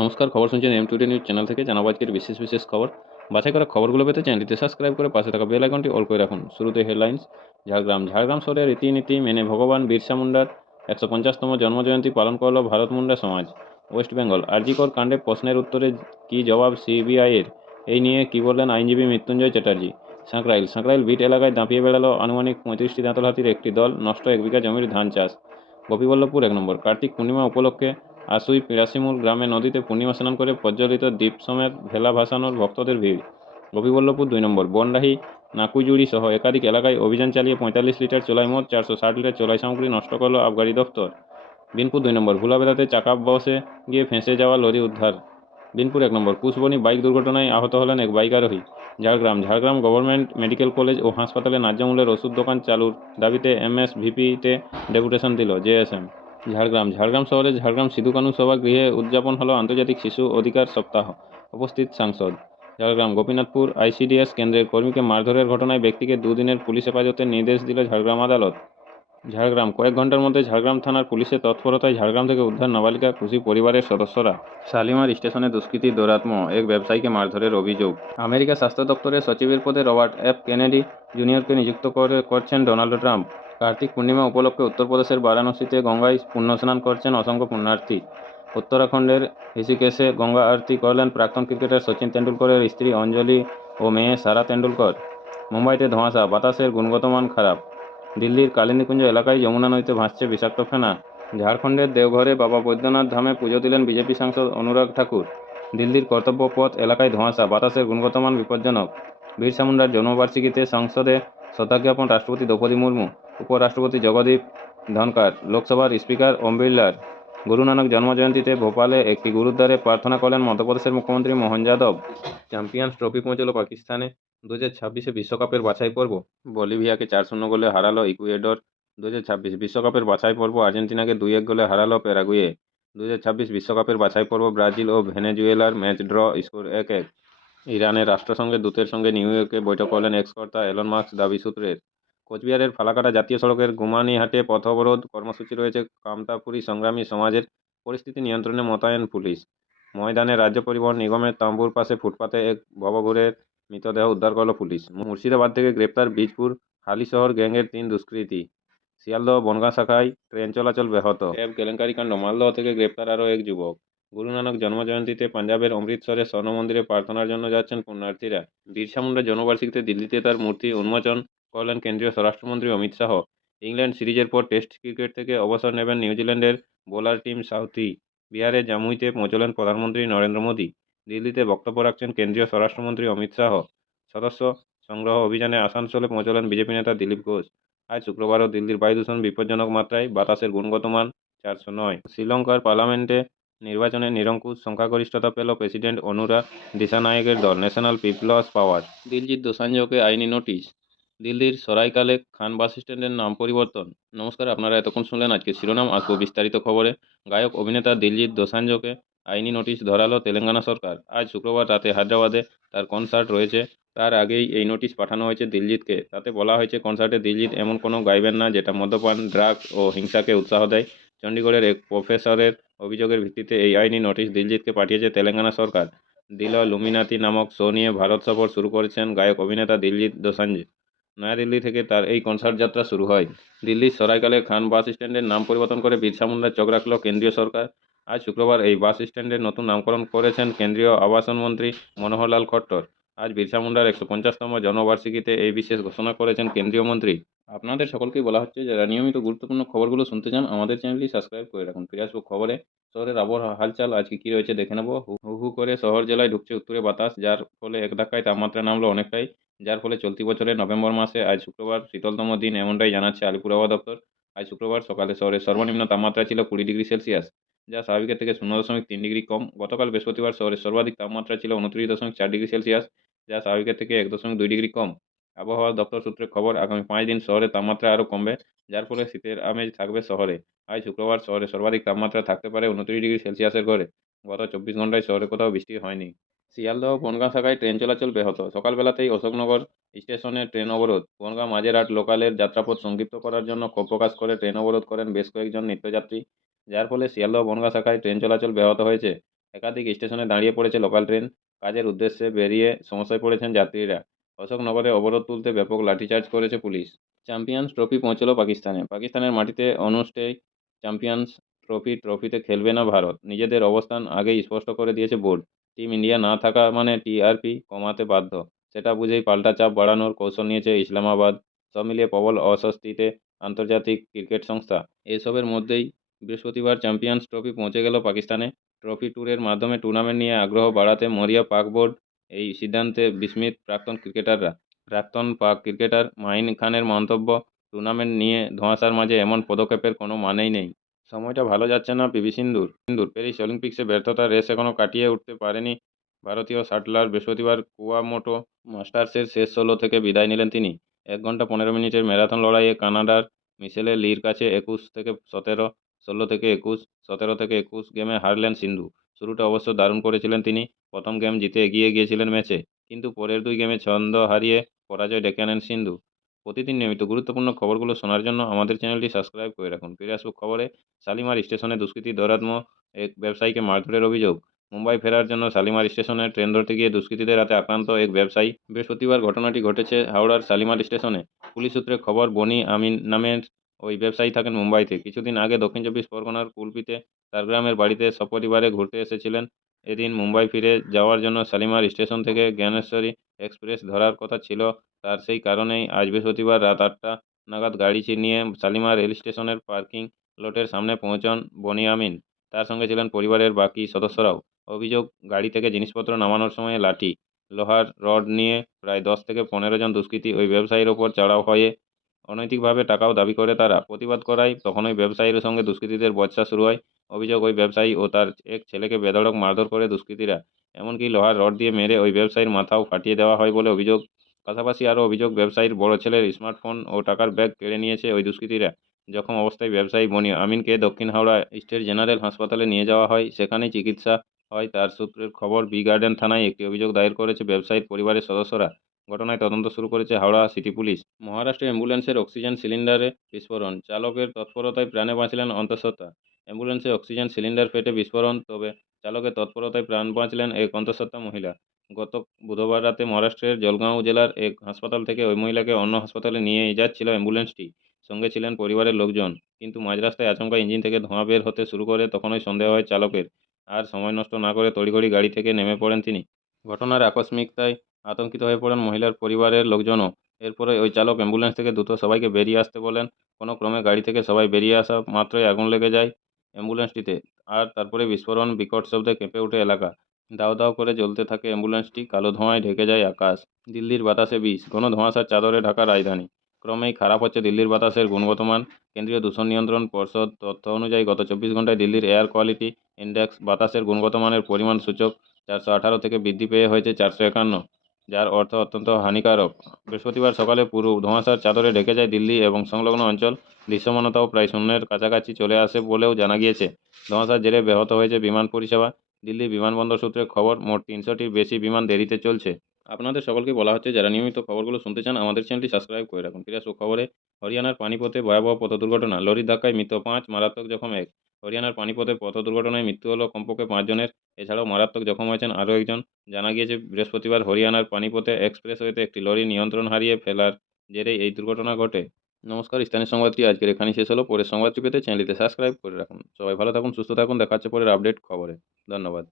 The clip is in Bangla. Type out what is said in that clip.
নমস্কার, খবর শুনছেন এম টুডে নিউজ চ্যানেল থেকে। জানাবো আজকের বিশেষ বিশেষ খবর। বাছাই করা খবরগুলো পেতে চ্যানেলটিতে সাবস্ক্রাইব করে পাশে থাকা বেল আইকনটি অল করে রাখুন। শুরুতে হেডলাইন্স। ঝাড়গ্রাম শহরে রীতিনীতি মেনে ভগবান বিরসা মুন্ডার 150তম জন্মজয়ন্তী পালন করল ভারত মুন্ডা সমাজ। ওয়েস্ট বেঙ্গল আরজিকর কাণ্ডে প্রশ্নের উত্তরে কী জবাব সিবিআইয়ের, এই নিয়ে কী বললেন আইনজীবী মৃত্যুঞ্জয় চ্যাটার্জি। সাঁকরাইল বিট এলাকায় দাপিয়ে বেড়ালো আনুমানিক 35টি দাঁতল হাতির একটি দল, নষ্ট 1 বিঘা জমির ধান চাষ। গোপীবল্লভপুর 1 নম্বর কার্তিক পূর্ণিমা উপলক্ষে আশুই পিরাসিমুর গ্রামে নদীতে পূর্ণিমা স্নান করে প্রজ্বলিত দ্বীপ সমেত ভেলা ভাসানোর ভক্তদের ভিড়। গোপীবল্লভপুর 2 নম্বর বনডাহি নাকুজুড়ি সহ একাধিক এলাকায় অভিযান চালিয়ে 45 লিটার চোলাই মদ, 460 লিটার চোলাই সামগ্রী নষ্ট করল আবগারি দফতর। বিনপুর 2 নম্বর ভুলা বেড়াতে চাকা বসে গিয়ে ফেঁসে যাওয়া লরি উদ্ধার। বিনপুর 1 নম্বর কুশবনী বাইক দুর্ঘটনায় আহত হলেন এক বাইক আরোহী। ঝাড়গ্রাম গভর্নমেন্ট মেডিকেল কলেজ ও হাসপাতালে ন্যায্য মূল্যের ওষুধ দোকান চালুর দাবিতে এমএসভিপিতে ডেপুটেশন দিল জেএসএম। ঝাড়গ্রাম শহরে ঝাড়গ্রাম সিধু কানু সভাগৃহে উদযাপন হলো আন্তর্জাতিক শিশু অধিকার সপ্তাহ। উপস্থিত সাংসদ। গোপীনাথপুর আইসিডিএস কেন্দ্রের কর্মীকে মারধরের ঘটনায় ব্যক্তিকে 2 দিনের পুলিশ হেফাজতের নির্দেশ দিল ঝাড়গ্রাম আদালত। কয়েক ঘন্টার মধ্যে ঝাড়গ্রাম থানার পুলিশের তৎপরতায় ঝাড়গ্রাম থেকে উদ্ধার নাবালিকা, খুশি পরিবারের সদস্যরা। শালিমার স্টেশনে দুষ্কৃতী দৌরাত্ম্য, এক ব্যবসায়ীকে মারধরের অভিযোগ। আমেরিকা স্বাস্থ্য দপ্তরের সচিবের পদে রবার্ট এফ কেনেডি জুনিয়রকে নিযুক্ত করছেন ডোনাল্ড ট্রাম্প। কার্তিক পূর্ণিমা উপলক্ষে উত্তরপ্রদেশের বারাণসীতে গঙ্গায় পুণ্যস্নান করছেন অসংখ্য পুণ্যার্থী। উত্তরাখণ্ডের ঋষিকেশে গঙ্গা আরতি করলেন প্রাক্তন ক্রিকেটার সচিন তেন্ডুলকরের স্ত্রী অঞ্জলি ও মেয়ে সারা তেন্ডুলকর। মুম্বাইতে ধোঁয়াশা, বাতাসের গুণগত মান খারাপ। দিল্লির কালিনীকুঞ্জ এলাকায় যমুনা নদীতে ভাসছে বিষাক্ত ফেনা। ঝাড়খণ্ডের দেওঘরে বাবা বৈদ্যনাথ ধামে পুজো দিলেন বিজেপি সাংসদ অনুরাগ ঠাকুর। দিল্লির কর্তব্য পথ এলাকায় ধোঁয়াশা, বাতাসের গুণগত মান বিপজ্জনক। বিরসা মুন্ডার জন্মবার্ষিকীতে সংসদে শ্রদ্ধাজ্ঞাপন রাষ্ট্রপতি দ্রৌপদী মুর্মু, উপরাষ্ট্রপতি জগদীপ ধনকার, লোকসভার স্পিকার ওম বিড়লার। গুরু নানক জন্মজয়ন্তীতে ভোপালে একটি গুরুদ্বারে প্রার্থনা করলেন মধ্যপ্রদেশের মুখ্যমন্ত্রী মোহন যাদব। চ্যাম্পিয়ন্স ট্রফি পৌঁছল পাকিস্তানে। 2026 বিশ্বকাপের বাছাই পর্ব। বলিভিয়াকে 4-0 গোলে হারালো ইকুয়েডর। 2026 বিশ্বকাপের বাছাই পর্ব আর্জেন্টিনাকে 2-1 গোলে হারালো প্যারাগুয়ে। 2026 বিশ্বকাপের বাছাই পর্ব ব্রাজিল ও ভেনেজুয়েলার ম্যাচ ড্র, স্কোর 1-1। ইরানের রাষ্ট্রসংঘের দূতের সঙ্গে নিউ ইয়র্কে বৈঠক করলেন এক্স কর্তা এলন মাস্ক, দাবি সূত্রের। কোচবিহারের ফালাকাটা জাতীয় সড়কের গুমানিহাটে পথ অবরোধ কর্মসূচি রয়েছে কামতাপুরী সংগ্রামী সমাজের, পরিস্থিতি নিয়ন্ত্রণে মোতায়েন পুলিশ। ময়দানে রাজ্য পরিবহন নিগমের তাঁবুর পাশে ফুটপাতে এক ভবঘুরের মৃতদেহ উদ্ধার করল পুলিশ। মুর্শিদাবাদ থেকে গ্রেপ্তার বীজপুর হালিশহর গ্যাংয়ের 3 দুষ্কৃতী। শিয়ালদহ বনগাঁ শাখায় ট্রেন চলাচল ব্যাহত। ক্যাব কেলেঙ্কারি কাণ্ড, মালদহ থেকে গ্রেপ্তার আরও এক যুবক। গুরু নানক জন্মজয়ন্তীতে পাঞ্জাবের অমৃতসরে স্বর্ণ মন্দিরে প্রার্থনার জন্য যাচ্ছেন পুণ্যার্থীরা। বিরসা মুন্ডার জন্মবার্ষিকীতে দিল্লিতে তার মূর্তি উন্মোচন করলেন কেন্দ্রীয় স্বরাষ্ট্রমন্ত্রী অমিত শাহ। ইংল্যান্ড সিরিজের পর টেস্ট ক্রিকেট থেকে অবসর নেবেন নিউজিল্যান্ডের বোলার টিম সাউথি। বিহারের জামুইতে পৌঁছলেন প্রধানমন্ত্রী নরেন্দ্র মোদী। দিল্লিতে বক্তব্য রাখছেন কেন্দ্রীয় স্বরাষ্ট্রমন্ত্রী অমিত শাহ। সদস্য সংগ্রহ অভিযানে আসানসোলে পৌঁছলেন বিজেপি নেতা দিলীপ ঘোষ। আজ শুক্রবারও দিল্লির বায়ু দূষণ বিপজ্জনক মাত্রায়, বাতাসের গুণগত মান 409। শ্রীলঙ্কার পার্লামেন্টে নির্বাচনে নিরঙ্কুশ সংখ্যাগরিষ্ঠতা পেল প্রেসিডেন্ট অনুরা দিশানায়েকের দল, ন্যাশনাল পিপলস পাওয়ার। দিলজিৎ দোসাঞ্জকে আইনি নোটিশ। দিল্লির সরাইকালে খান বাস স্ট্যান্ডের নাম পরিবর্তন। নমস্কার, আপনারা এতক্ষণ শুনলেন আজকে শিরোনাম। আসবো বিস্তারিত খবরে। গায়ক অভিনেতা দিলজিৎ দোসাঞ্জকে আইনি নোটিশ ধরালো তেলেঙ্গানা সরকার। আজ শুক্রবার রাতে হায়দ্রাবাদে তার কনসার্ট রয়েছে। তার আগেই এই নোটিশ পাঠানো হয়েছে দিলজিৎকে। তাতে বলা হয়েছে, কনসার্টে দিলজিৎ এমন কোনো গাইবেন না যেটা মদ্যপান, ড্রাগস ও হিংসাকে উৎসাহ দেয়। চণ্ডীগড়ের এক প্রফেসরের অভিযোগের ভিত্তিতে এই আইনি নোটিশ দিলজিৎকে পাঠিয়েছে তেলেঙ্গানা সরকার। দিল লুমিনাতি নামক শো নিয়ে ভারত সফর শুরু করেছেন গায়ক অভিনেতা দিলজিৎ দোসাঞ্জ। নয়াদিল্লি থেকে তার এই কনসার্ট যাত্রা শুরু হয়। দিল্লির সরাইকালে খান বাস স্ট্যান্ডের নাম পরিবর্তন করে বিরসা মুন্ডার চোখ রাখল কেন্দ্রীয় সরকার। আজ শুক্রবার এই বাস স্ট্যান্ডের নতুন নামকরণ করেছেন কেন্দ্রীয় আবাসন মন্ত্রী মনোহরলাল খট্টর। আজ বিরসা মুন্ডার 150তম জন্মবার্ষিকীতে এই বিশেষ ঘোষণা করেছেন কেন্দ্রীয় মন্ত্রী। আপনাদের সকলকেই বলা হচ্ছে, যারা নিয়মিত গুরুত্বপূর্ণ খবরগুলো শুনতে চান আমাদের চ্যানেলটি সাবস্ক্রাইব করে রাখুন। ফিরে আসবো খবরে। শহরের আবহাওয়া হালচাল আজকে কী রয়েছে দেখে নেব। হু হু করে শহর জেলায় ঢুকছে উত্তরে বাতাস, যার ফলে এক ধাক্কায় তাপমাত্রা নামলো অনেকটাই, যার ফলে চলতি বছরের নভেম্বর মাসে আজ শুক্রবার শীতলতম দিন, এমনটাই জানাচ্ছে আলিপুর আবহাওয়া দপ্তর। আজ শুক্রবার সকালে শহরের সর্বনিম্ন তাপমাত্রা ছিল 20 ডিগ্রি সেলসিয়াস, যা স্বাভাবিকের থেকে 0.3 ডিগ্রি কম। গতকাল বৃহস্পতিবার শহরের সর্বাধিক তাপমাত্রা ছিল 29.4 ডিগ্রি সেলসিয়াস, যা স্বাভাবিকের থেকে 1.2 ডিগ্রি কম। আবহাওয়া দপ্তর সূত্রে খবর, আগামী 5 দিন শহরের তাপমাত্রা আরও কমবে, যার ফলে শীতের আমেজ থাকবে শহরে। আজ শুক্রবার শহরে সর্বাধিক তাপমাত্রা থাকতে পারে 29 ডিগ্রি সেলসিয়াসের ঘরে। গত 24 ঘন্টায় শহরে কোথাও বৃষ্টি হয়নি। শিয়ালদহ বনগাঁ শাখায় ট্রেন চলাচল ব্যাহত। সকালবেলাতেই অশোকনগর স্টেশনে ট্রেন অবরোধ। বনগাঁ মাঝেরহাট লোকালের যাত্রাপথ সংক্ষিপ্ত করার জন্য ক্ষোভ প্রকাশ করে ট্রেন অবরোধ করেন বেশ কয়েকজন নিত্যযাত্রী, যার ফলে শিয়ালদহ বনগাঁ শাখায় ট্রেন চলাচল ব্যাহত হয়েছে। একাধিক স্টেশনে দাঁড়িয়ে পড়েছে লোকাল ট্রেন। কাজের উদ্দেশ্যে বেরিয়ে সমস্যায় পড়েছেন যাত্রীরা। অশোকনগরে অবরোধ তুলতে ব্যাপক লাঠিচার্জ করেছে পুলিশ। চ্যাম্পিয়ন্স ট্রফি পৌঁছল পাকিস্তানে। পাকিস্তানের মাটিতে অনুষ্ঠেয় চ্যাম্পিয়ন্স ট্রফিতে খেলবে না ভারত। নিজেদের অবস্থান আগেই স্পষ্ট করে দিয়েছে বোর্ড। টিম ইন্ডিয়া না থাকা মানে টিআরপি কমাতে বাধ্য। সেটা বুঝেই পাল্টা চাপ বাড়ানোর কৌশল নিয়েছে ইসলামাবাদ। সব মিলিয়ে প্রবল অস্বস্তিতে আন্তর্জাতিক ক্রিকেট সংস্থা। এসবের মধ্যেই বৃহস্পতিবার চ্যাম্পিয়ন্স ট্রফি পৌঁছে গেল পাকিস্তানে। ট্রফি ট্যুরের মাধ্যমে টুর্নামেন্ট নিয়ে আগ্রহ বাড়াতে মরিয়া পাক বোর্ড। এই সিদ্ধান্তে বিস্মিত প্রাক্তন ক্রিকেটাররা। প্রাক্তন পাক ক্রিকেটার মাহিন খানের মন্তব্য, টুর্নামেন্ট নিয়ে ধোঁয়াশার মাঝে এমন পদক্ষেপের কোনো মানেই নেই। সময়টা ভালো যাচ্ছে না পিভি সিন্ধুর। প্যারিস অলিম্পিক্সে ব্যর্থতার রেশ এখনও কাটিয়ে উঠতে পারেনি ভারতীয় শাটলার। বৃহস্পতিবার কুয়ামোটো মাস্টার্সের শেষ 16 থেকে বিদায় নিলেন তিনি। 1 ঘন্টা 15 মিনিটের ম্যারাথন লড়াইয়ে কানাডার মিশেলে লির কাছে 21-17, 16-21, 17-21 গেমে হারলেন সিন্ধু। শুরুটা অবশ্য দারুণ করেছিলেন তিনি। প্রথম গেম জিতে এগিয়ে গিয়েছিলেন ম্যাচে, কিন্তু পরের 2 গেমে ছন্দ হারিয়ে পরাজয় ডেকে আনেন সিন্ধু। প্রতিদিন নিয়মিত গুরুত্বপূর্ণ খবরগুলো শোনার জন্য আমাদের চ্যানেলটি সাবস্ক্রাইব করে রাখুন। ফিরে আসবো খবরে। শালিমার স্টেশনে দুষ্কৃতী দৌরাত্ম্য, এক ব্যবসায়ীকে মারধরের অভিযোগ। মুম্বাই ফেরার জন্য শালিমার স্টেশনে ট্রেন ধরতে গিয়ে দুষ্কৃতীদের হাতে আক্রান্ত এক ব্যবসায়ী। বৃহস্পতিবার ঘটনাটি ঘটেছে হাওড়ার শালিমার স্টেশনে। পুলিশ সূত্রে খবর, বনি আমিন নামের ওই ব্যবসায়ী থাকেন মুম্বাইতে। কিছুদিন আগে দক্ষিণ চব্বিশ পরগনার কুলপিতে তার গ্রামের বাড়িতে সপরিবারে ঘুরতে এসেছিলেন। এদিন মুম্বাই ফিরে যাওয়ার জন্য শালিমার স্টেশন থেকে জ্ঞানেশ্বরী এক্সপ্রেস ধরার কথা ছিল তার। সেই কারণেই আজ বৃহস্পতিবার রাত 8টা নাগাদ গাড়ি নিয়ে শালিমার রেল স্টেশনের পার্কিং লটের সামনে পৌঁছন বনি আমিন। তার সঙ্গে ছিলেন পরিবারের বাকি সদস্যরাও। অভিযোগ, গাড়ি থেকে জিনিসপত্র নামানোর সময় লাঠি, লোহার রড নিয়ে প্রায় 10 থেকে 15 জন দুষ্কৃতী ওই ব্যবসায়ীর ওপর চড়াও হয়ে অনৈতিকভাবে টাকাও দাবি করে তারা। প্রতিবাদ করায় তখন ওই ব্যবসায়ীর সঙ্গে দুষ্কৃতীদের বচসা শুরু হয়। অভিযোগ, ওই ব্যবসায়ী ও তার এক ছেলেকে বেধড়ক মারধর করে দুষ্কৃতীরা। এমনকি লোহার রড দিয়ে মেরে ওই ব্যবসায়ীর মাথাও ফাটিয়ে দেওয়া হয় বলে অভিযোগ। পাশাপাশি আরও অভিযোগ, ব্যবসায়ীর বড় ছেলের স্মার্টফোন ও টাকার ব্যাগ কেড়ে নিয়েছে ওই দুষ্কৃতীরা। জখম অবস্থায় ব্যবসায়ী বনি আমিনকে দক্ষিণ হাওড়া স্টেট জেনারেল হাসপাতালে নিয়ে যাওয়া হয়, সেখানেই চিকিৎসা হয় তার। সূত্রের খবর, বি গার্ডেন থানায় একটি অভিযোগ দায়ের করেছে ব্যবসায়ীর পরিবারের সদস্যরা। ঘটনায় তদন্ত শুরু করেছে হাওড়া সিটি পুলিশ। মহারাষ্ট্রে অ্যাম্বুলেন্সের অক্সিজেন সিলিন্ডারে বিস্ফোরণ, চালকের তৎপরতায় প্রাণে বাঁচলেন অন্তঃসত্ত্বা। অ্যাম্বুলেন্সে অক্সিজেন সিলিন্ডার ফেটে বিস্ফোরণ, তবে চালকের তৎপরতায় প্রাণ বাঁচলেন এক অন্তঃসত্ত্বা মহিলা। গত বুধবার রাতে মহারাষ্ট্রের জলগাঁও জেলার এক হাসপাতাল থেকে ওই মহিলাকে অন্য হাসপাতালে নিয়ে যাচ্ছিল অ্যাম্বুলেন্সটি। সঙ্গে ছিলেন পরিবারের লোকজন। কিন্তু মাঝ রাস্তায় আচমকা ইঞ্জিন থেকে ধোঁয়া বের হতে শুরু করে, তখনই সন্দেহ হয় চালকের। আর সময় নষ্ট না করে তড়িঘড়ি গাড়ি থেকে নেমে পড়েন তিনি। ঘটনার আকস্মিকতায় আতঙ্কিত হয়ে পড়েন মহিলার পরিবারের লোকজনও। এরপরে ওই চালক অ্যাম্বুলেন্স থেকে দ্রুত সবাইকে বেরিয়ে আসতে বলেন। কোনো ক্রমে গাড়ি থেকে সবাই বেরিয়ে আসা মাত্রই আগুন লেগে যায় অ্যাম্বুলেন্সটিতে। আর তারপরে বিস্ফোরণ, বিকট শব্দে কেঁপে ওঠে এলাকা। দাউ দাউ করে জ্বলতে থাকে অ্যাম্বুলেন্সটি, কালো ধোঁয়ায় ঢেকে যায় আকাশ। দিল্লির বাতাসে বিষ, ঘন ধোঁয়াশার চাদরে ঢাকা রাজধানী। ক্রমেই খারাপ হচ্ছে দিল্লির বাতাসের গুণগত মান। কেন্দ্রীয় দূষণ নিয়ন্ত্রণ পর্ষদ তথ্য অনুযায়ী গত 24 ঘন্টায় দিল্লির এয়ার কোয়ালিটি ইন্ডেক্স, বাতাসের গুণগত মানের পরিমাণ সূচক 418 থেকে বৃদ্ধি পেয়ে হয়েছে 451, যার অর্থ অত্যন্ত হানিকারক। বৃহস্পতিবার সকালে পুরো ধোঁয়াশার চাদরে ঢেকে যায় দিল্লি এবং সংলগ্ন অঞ্চল। দৃশ্যমানতাও প্রায় শূন্যের কাছাকাছি চলে আসে বলেও জানা গিয়েছে। ধোঁয়াশার জেরে ব্যাহত হয়েছে বিমান পরিষেবা। দিল্লি বিমানবন্দর সূত্রে খবর, মোট 300টির বেশি বিমান দেরিতে চলছে। আপনাদের সকলকে বলা হচ্ছে, যারা নিয়মিত খবরগুলো শুনতে চান আমাদের চ্যানেলটি সাবস্ক্রাইব করে রাখুন। ফিরে আসবো খবরে। হরিয়ানার পানিপথে ভয়াবহ পথ দুর্ঘটনা, লরির ধাক্কায় মৃত 5, মারাত্মক জখম 1। হরিয়ানার পানিপথে পথ দুর্ঘটনায় মৃত্যু হলো কমপক্ষে 5 জনের। এছাড়াও মারাত্মক জখম হয়েছেন আরও একজন। জানা গিয়েছে, বৃহস্পতিবার হরিয়ানার পানিপথে এক্সপ্রেসওয়েতে একটি লরি নিয়ন্ত্রণ হারিয়ে ফেলার জেরেই এই দুর্ঘটনা ঘটে। নমস্কার, স্থানীয় সংবাদটি আজকের এখানেই শেষ হলো। পরের সংবাদটি পেতে চ্যানেলটিতে সাবস্ক্রাইব করে রাখুন। সবাই ভালো থাকুন, সুস্থ থাকুন। দেখা হচ্ছে পরের আপডেট খবরে। ধন্যবাদ।